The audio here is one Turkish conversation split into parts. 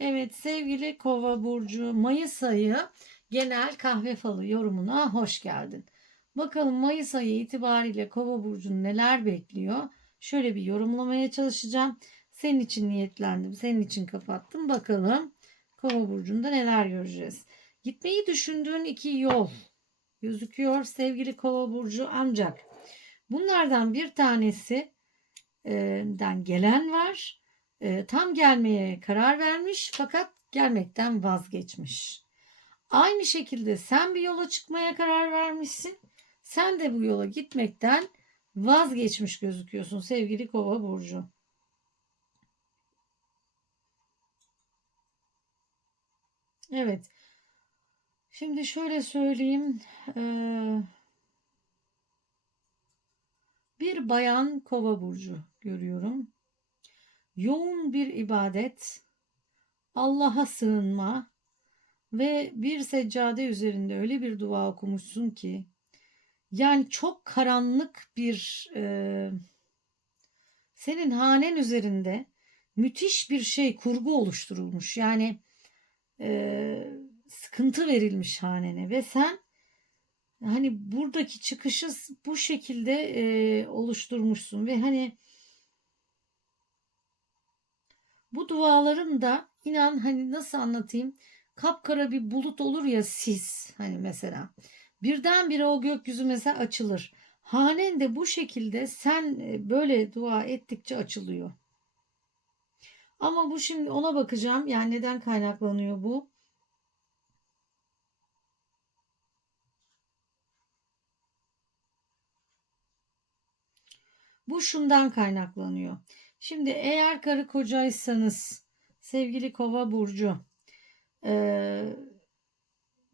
Evet sevgili Kova burcu Mayıs ayı genel kahve falı yorumuna hoş geldin. Bakalım Mayıs ayı itibariyle Kova burcunu neler bekliyor? Şöyle bir yorumlamaya çalışacağım. Senin için niyetlendim, senin için kapattım. Bakalım Kova burcunda neler göreceğiz. Gitmeyi düşündüğün iki yol gözüküyor sevgili Kova burcu ancak bunlardan bir tanesi den gelen var e, tam gelmeye karar vermiş fakat gelmekten vazgeçmiş. Aynı şekilde sen bir yola çıkmaya karar vermişsin. Sen de bu yola gitmekten vazgeçmiş gözüküyorsun sevgili Kova burcu. Evet. Şimdi şöyle söyleyeyim. Ee, bir bayan Kova burcu görüyorum yoğun bir ibadet, Allah'a sığınma ve bir seccade üzerinde öyle bir dua okumuşsun ki yani çok karanlık bir e, senin hanen üzerinde müthiş bir şey kurgu oluşturulmuş. Yani e, sıkıntı verilmiş hanene ve sen hani buradaki çıkışı bu şekilde e, oluşturmuşsun ve hani bu duaların da inan hani nasıl anlatayım? Kapkara bir bulut olur ya sis hani mesela. Birdenbire o gökyüzü mesela açılır. Hanen de bu şekilde sen e, böyle dua ettikçe açılıyor. Ama bu şimdi ona bakacağım. Yani neden kaynaklanıyor bu? Bu şundan kaynaklanıyor. Şimdi eğer karı kocaysanız sevgili kova burcu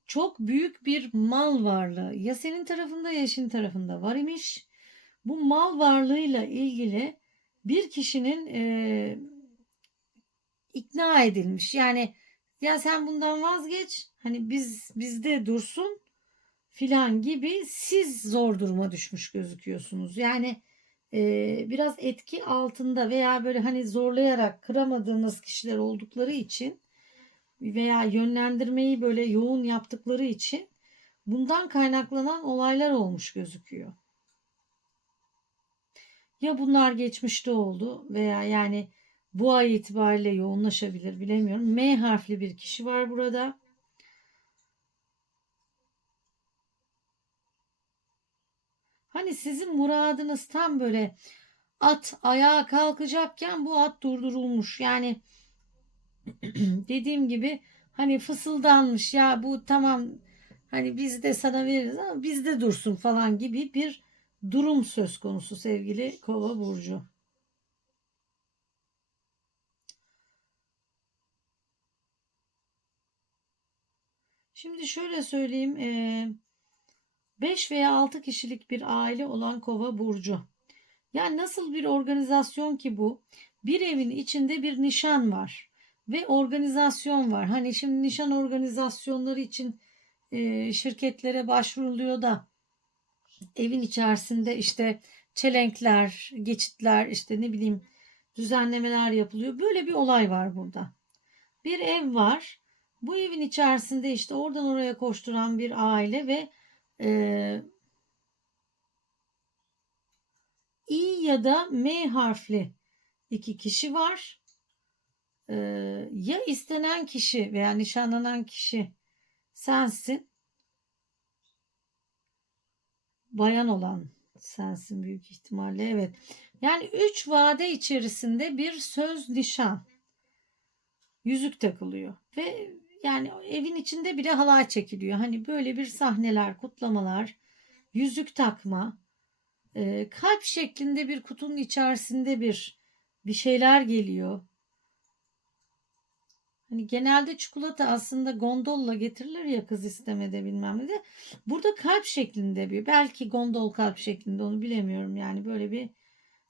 çok büyük bir mal varlığı ya senin tarafında ya eşin tarafında var imiş. Bu mal varlığıyla ilgili bir kişinin e, ikna edilmiş. Yani ya sen bundan vazgeç hani biz bizde dursun filan gibi siz zor duruma düşmüş gözüküyorsunuz. Yani biraz etki altında veya böyle hani zorlayarak kıramadığınız kişiler oldukları için veya yönlendirmeyi böyle yoğun yaptıkları için bundan kaynaklanan olaylar olmuş gözüküyor. Ya bunlar geçmişte oldu veya yani bu ay itibariyle yoğunlaşabilir bilemiyorum. M harfli bir kişi var burada. Hani sizin muradınız tam böyle at ayağa kalkacakken bu at durdurulmuş. Yani dediğim gibi hani fısıldanmış ya bu tamam hani biz de sana veririz ama bizde dursun falan gibi bir durum söz konusu sevgili kova burcu. Şimdi şöyle söyleyeyim. Ee, 5 veya 6 kişilik bir aile olan Kova burcu. Yani nasıl bir organizasyon ki bu? Bir evin içinde bir nişan var ve organizasyon var. Hani şimdi nişan organizasyonları için e, şirketlere başvuruluyor da evin içerisinde işte çelenkler, geçitler, işte ne bileyim düzenlemeler yapılıyor. Böyle bir olay var burada. Bir ev var. Bu evin içerisinde işte oradan oraya koşturan bir aile ve e, İ ya da M harfli iki kişi var. E, ya istenen kişi veya nişanlanan kişi sensin. Bayan olan sensin büyük ihtimalle evet. Yani üç vade içerisinde bir söz nişan yüzük takılıyor ve yani evin içinde bile halay çekiliyor. Hani böyle bir sahneler, kutlamalar, yüzük takma, e, kalp şeklinde bir kutunun içerisinde bir bir şeyler geliyor. Hani genelde çikolata aslında gondolla getirilir ya kız istemede bilmem ne de. Burada kalp şeklinde bir belki gondol kalp şeklinde onu bilemiyorum yani böyle bir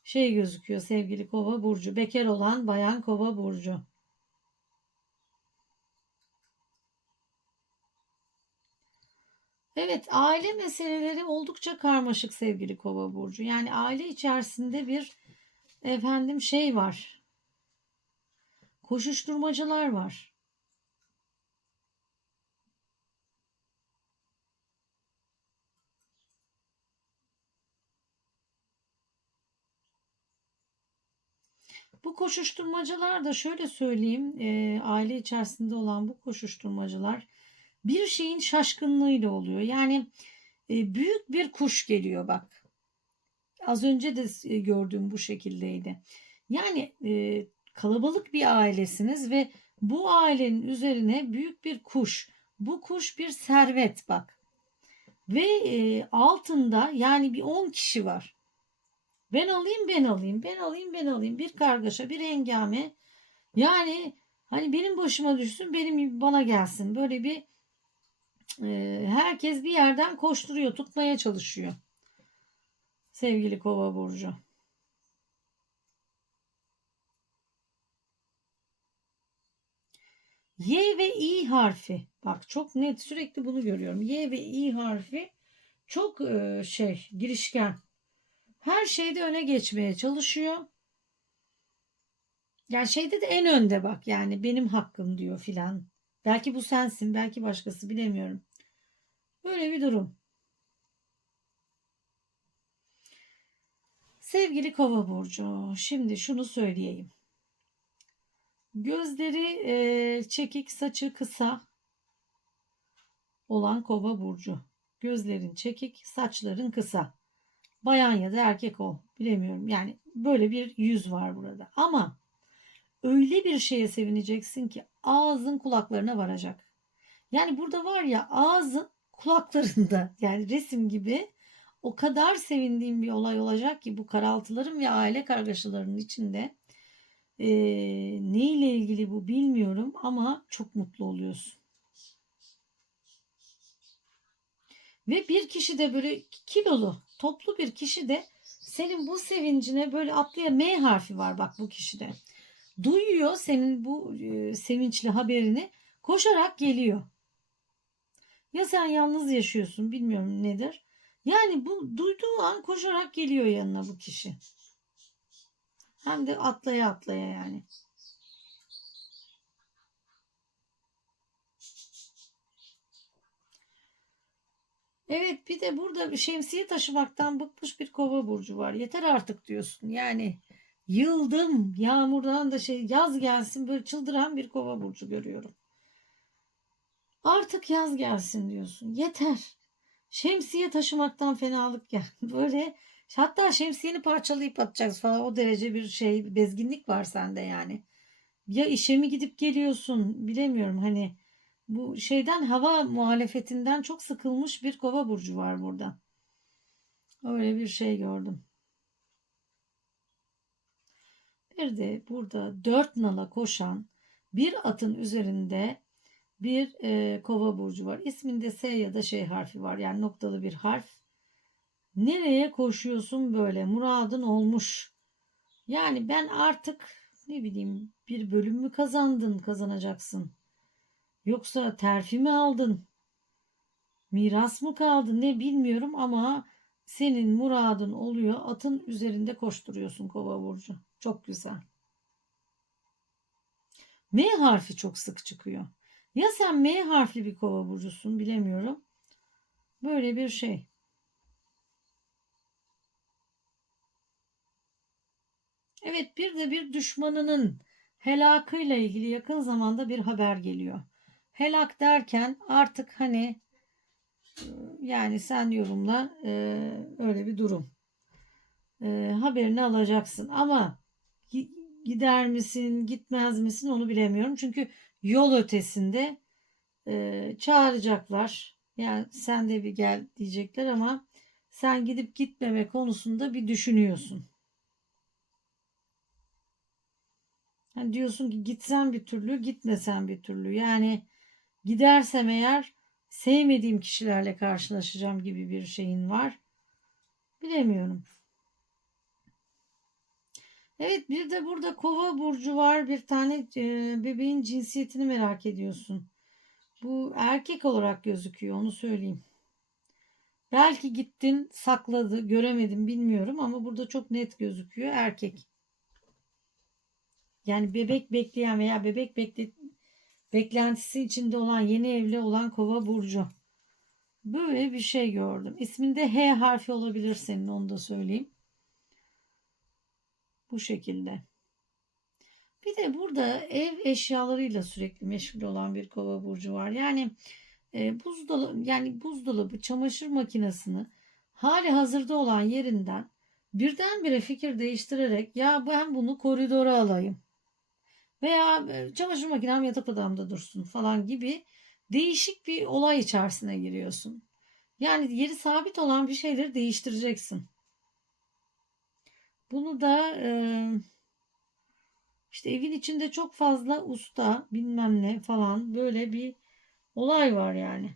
şey gözüküyor sevgili kova burcu. Bekar olan bayan kova burcu. Evet, aile meseleleri oldukça karmaşık sevgili Kova burcu. Yani aile içerisinde bir efendim şey var. Koşuşturmacalar var. Bu koşuşturmacalar da şöyle söyleyeyim, e, aile içerisinde olan bu koşuşturmacalar bir şeyin şaşkınlığıyla oluyor. Yani e, büyük bir kuş geliyor bak. Az önce de e, gördüğüm bu şekildeydi. Yani e, kalabalık bir ailesiniz ve bu ailenin üzerine büyük bir kuş. Bu kuş bir servet bak. Ve e, altında yani bir 10 kişi var. Ben alayım ben alayım ben alayım ben alayım bir kargaşa bir hengame yani hani benim başıma düşsün benim bana gelsin böyle bir herkes bir yerden koşturuyor tutmaya çalışıyor sevgili kova burcu. Y ve İ harfi bak çok net sürekli bunu görüyorum Y ve İ harfi çok şey girişken her şeyde öne geçmeye çalışıyor. Yani şeyde de en önde bak yani benim hakkım diyor filan. Belki bu sensin, belki başkası bilemiyorum. Böyle bir durum. Sevgili Kova burcu, şimdi şunu söyleyeyim. Gözleri e, çekik, saçı kısa olan Kova burcu. Gözlerin çekik, saçların kısa. Bayan ya da erkek ol. Bilemiyorum. Yani böyle bir yüz var burada. Ama öyle bir şeye sevineceksin ki ağzın kulaklarına varacak. Yani burada var ya ağzın kulaklarında yani resim gibi o kadar sevindiğim bir olay olacak ki bu karaltıların ve aile kargaşalarının içinde e, ne ile ilgili bu bilmiyorum ama çok mutlu oluyorsun. Ve bir kişi de böyle kilolu toplu bir kişi de senin bu sevincine böyle atlaya M harfi var bak bu kişide. Duyuyor senin bu e, sevinçli haberini koşarak geliyor. Ya sen yalnız yaşıyorsun bilmiyorum nedir. Yani bu duyduğu an koşarak geliyor yanına bu kişi. Hem de atlaya atlaya yani. Evet bir de burada şemsiye taşımaktan bıkmış bir kova burcu var. Yeter artık diyorsun. Yani yıldım yağmurdan da şey yaz gelsin böyle çıldıran bir kova burcu görüyorum. Artık yaz gelsin diyorsun. Yeter. Şemsiye taşımaktan fenalık gel. Böyle hatta şemsiyeni parçalayıp atacağız falan o derece bir şey bezginlik var sende yani. Ya işe mi gidip geliyorsun bilemiyorum hani bu şeyden hava muhalefetinden çok sıkılmış bir kova burcu var burada. Öyle bir şey gördüm. Bir de burada dört nala koşan bir atın üzerinde bir e, kova burcu var. İsminde S ya da şey harfi var. Yani noktalı bir harf. Nereye koşuyorsun böyle? Muradın olmuş. Yani ben artık ne bileyim bir bölüm mü kazandın kazanacaksın. Yoksa terfi mi aldın? Miras mı kaldı ne bilmiyorum ama senin muradın oluyor. Atın üzerinde koşturuyorsun kova burcu. Çok güzel. M harfi çok sık çıkıyor. Ya sen M harfli bir kova burcusun bilemiyorum. Böyle bir şey. Evet bir de bir düşmanının helakıyla ilgili yakın zamanda bir haber geliyor helak derken artık hani yani sen yorumla e, öyle bir durum. E, haberini alacaksın ama gider misin gitmez misin onu bilemiyorum. Çünkü yol ötesinde e, çağıracaklar. Yani sen de bir gel diyecekler ama sen gidip gitmeme konusunda bir düşünüyorsun. Yani diyorsun ki gitsen bir türlü gitmesen bir türlü. Yani Gidersem eğer sevmediğim kişilerle karşılaşacağım gibi bir şeyin var. Bilemiyorum. Evet bir de burada kova burcu var. Bir tane e, bebeğin cinsiyetini merak ediyorsun. Bu erkek olarak gözüküyor onu söyleyeyim. Belki gittin sakladı göremedim bilmiyorum ama burada çok net gözüküyor erkek. yani bebek bekleyen veya bebek bekle, beklentisi içinde olan yeni evli olan kova burcu. Böyle bir şey gördüm. İsminde H harfi olabilir senin onu da söyleyeyim. Bu şekilde. Bir de burada ev eşyalarıyla sürekli meşgul olan bir kova burcu var. Yani e, buzdolabı yani buzdolabı, çamaşır makinesini hali hazırda olan yerinden birdenbire fikir değiştirerek ya ben bunu koridora alayım veya e, çamaşır makinem yatak odamda dursun falan gibi değişik bir olay içerisine giriyorsun. Yani yeri sabit olan bir şeyleri değiştireceksin. Bunu da e, işte evin içinde çok fazla usta bilmem ne falan böyle bir olay var yani.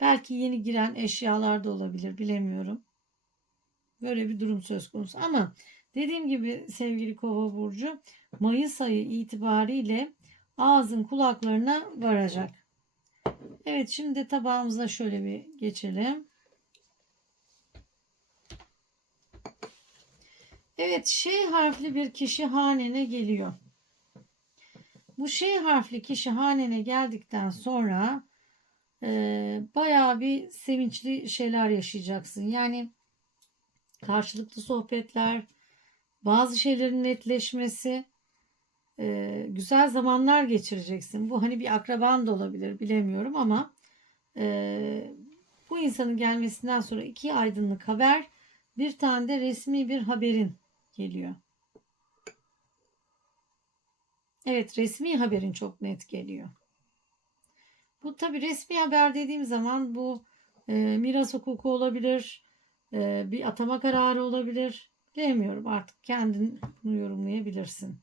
Belki yeni giren eşyalar da olabilir bilemiyorum. Böyle bir durum söz konusu ama dediğim gibi sevgili kova burcu Mayıs ayı itibariyle ağzın kulaklarına varacak. Evet şimdi tabağımıza şöyle bir geçelim. Evet şey harfli bir kişi hanene geliyor. Bu şey harfli kişi hanene geldikten sonra e, bayağı bir sevinçli şeyler yaşayacaksın. Yani karşılıklı sohbetler, bazı şeylerin netleşmesi, e, güzel zamanlar geçireceksin. Bu hani bir akraban da olabilir bilemiyorum ama e, bu insanın gelmesinden sonra iki aydınlık haber, bir tane de resmi bir haberin geliyor. Evet resmi haberin çok net geliyor. Bu tabi resmi haber dediğim zaman bu e, miras hukuku olabilir, e, bir atama kararı olabilir. Bilemiyorum artık kendin bunu yorumlayabilirsin.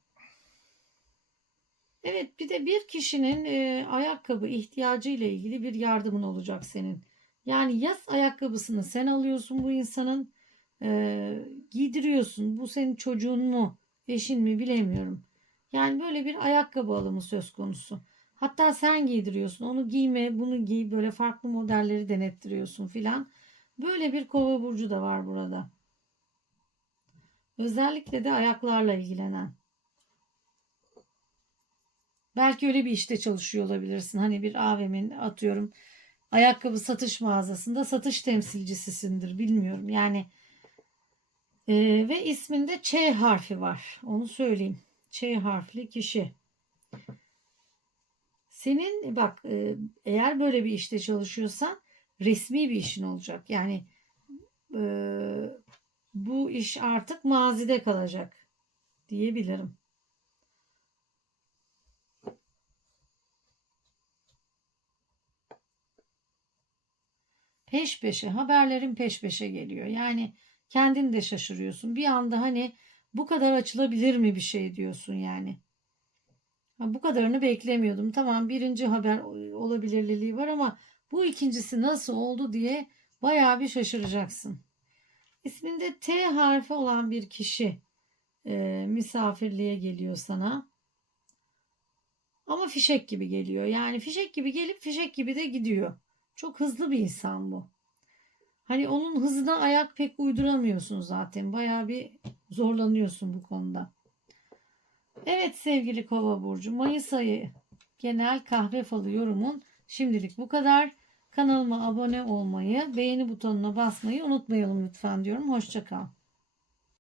Evet bir de bir kişinin e, ayakkabı ihtiyacı ile ilgili bir yardımın olacak senin. Yani yaz ayakkabısını sen alıyorsun bu insanın e, giydiriyorsun. Bu senin çocuğun mu eşin mi bilemiyorum. Yani böyle bir ayakkabı alımı söz konusu. Hatta sen giydiriyorsun. Onu giyme, bunu giy. Böyle farklı modelleri denettiriyorsun filan. Böyle bir kova burcu da var burada. Özellikle de ayaklarla ilgilenen. Belki öyle bir işte çalışıyor olabilirsin. Hani bir AVM'nin atıyorum ayakkabı satış mağazasında satış temsilcisisindir. Bilmiyorum. Yani e, ve isminde Ç harfi var. Onu söyleyeyim. Ç harfli kişi. Senin bak e, eğer böyle bir işte çalışıyorsan resmi bir işin olacak. Yani e, bu iş artık mazide kalacak diyebilirim. Peş peşe haberlerin peş peşe geliyor. Yani kendin de şaşırıyorsun. Bir anda hani bu kadar açılabilir mi bir şey diyorsun yani. Ha, bu kadarını beklemiyordum. Tamam birinci haber olabilirliliği var ama bu ikincisi nasıl oldu diye bayağı bir şaşıracaksın. İsminde T harfi olan bir kişi e, misafirliğe geliyor sana. Ama fişek gibi geliyor. Yani fişek gibi gelip fişek gibi de gidiyor. Çok hızlı bir insan bu. Hani onun hızına ayak pek uyduramıyorsun zaten. Bayağı bir zorlanıyorsun bu konuda. Evet sevgili Kova burcu, Mayıs ayı genel kahve falı yorumun şimdilik bu kadar. Kanalıma abone olmayı, beğeni butonuna basmayı unutmayalım lütfen diyorum. Hoşçakal.